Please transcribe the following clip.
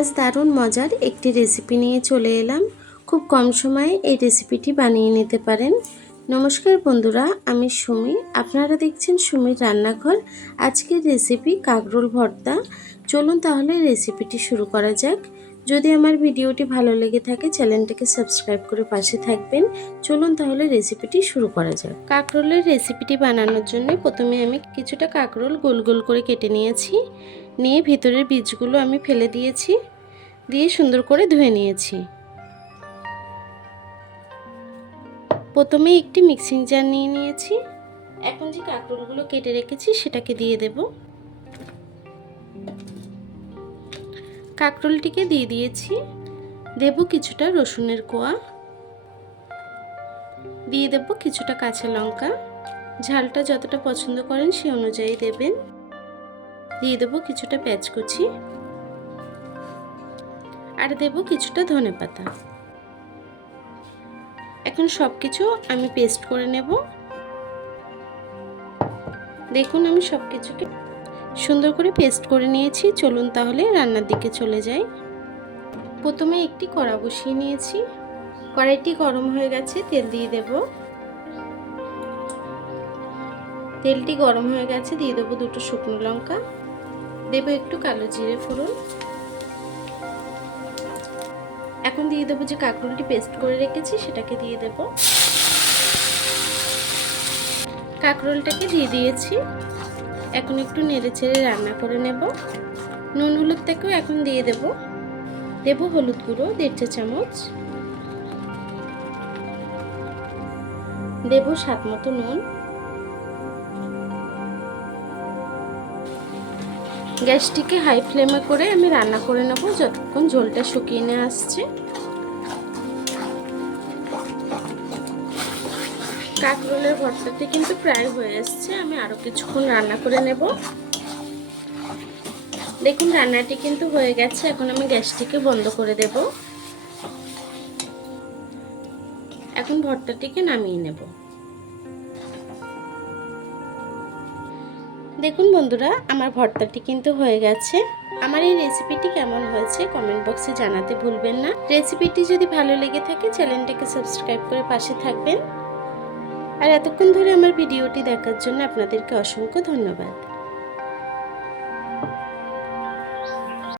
আজ দারুণ মজার একটি রেসিপি নিয়ে চলে এলাম। খুব কম সময়ে এই রেসিপিটি বানিয়ে নিতে পারেন। নমস্কার বন্ধুরা, আমি সুমি, আপনারা দেখছেন সুমির রান্নাঘর। আজকের রেসিপি কাঁকরোল ভর্তা। চলুন তাহলে রেসিপিটি শুরু করা যাক। যদি আমার ভিডিওটি ভালো লেগে থাকে চ্যানেলটিকে সাবস্ক্রাইব করে পাশে থাকবেন। চলুন তাহলে রেসিপিটি শুরু করা যাক। কাঁকরোলের রেসিপিটি বানানোর জন্য প্রথমে আমি কিছুটা কাঁকরোল গোল গোল করে কেটে নিয়েছি। নিয়ে ভিতরের বীজগুলো আমি ফেলে দিয়েছি, দিয়ে সুন্দর করে ধুয়ে নিয়েছি। প্রথমে একটি মিক্সিং জার নিয়ে নিয়েছি। এখন যে কাঁকরোলগুলো কেটে রেখেছি সেটাকে দিয়ে দেব। কাঁকরোলটিকে দিয়ে দিয়েছি। দেব কিছুটা রসুনের কোয়া, দিয়ে দেব কিছুটা কাঁচা লঙ্কা, ঝালটা যতটা পছন্দ করেন সে অনুযায়ী দেবেন। দিয়ে দেব কিছুটা পেঁয়াজ কুচি, আর দেব কিছুটা ধনেপাতা। এখন সবকিছু আমি পেস্ট করে নেব। দেখুন আমি সবকিছুকে সুন্দর করে পেস্ট করে নিয়েছি। চলুন তাহলে রান্নার দিকে চলে যাই। প্রথমে একটি কড়া বসিয়ে নিয়েছি। কড়াইটি গরম হয়ে গেছে, তেল দিয়ে দেব। তেলটি গরম হয়ে গেছে, দিয়ে দেবো দুটো শুকনো লঙ্কা, দেব একটু কালো জিরে ফোড়ন। এখন দিয়ে দেবো যে কাঁকরোলটি পেস্ট করে রেখেছি সেটাকে দিয়ে দেব। কাঁকরোলটাকে দিয়ে দিয়েছি। এখন একটু নেড়ে চেড়ে রান্না করে নেব। নুন হলুদটাকেও এখন দিয়ে দেব। দেব হলুদ গুঁড়ো 1.5 চা চামচ, দেব স্বাদ মতো নুন। গ্যাসটিকে হাই ফ্লেমে করে আমি রান্না করে নেব যতক্ষণ ঝোলটা শুকিয়ে নিয়ে আসছে। কাঁকরোলের ভর্তাটি কিন্তু প্রায় হয়ে আসছে, আমি আরো কিছুক্ষণ রান্না করে নেব। দেখুন রান্নাটি কিন্তু হয়ে গেছে। এখন আমি গ্যাসটিকে বন্ধ করে দেব। এখন ভর্তাটিকে নামিয়ে নেব। দেখুন বন্ধুরা, আমার ভর্তাটি কিন্তু হয়ে গেছে। আমার এই রেসিপিটি কেমন হয়েছে কমেন্ট বক্সে জানাতে ভুলবেন না। রেসিপিটি যদি ভালো লেগে থাকে চ্যানেলটিকে সাবস্ক্রাইব করে পাশে থাকবেন। আর এতক্ষণ ধরে আমার ভিডিওটি দেখার জন্য আপনাদেরকে অসংখ্য ধন্যবাদ।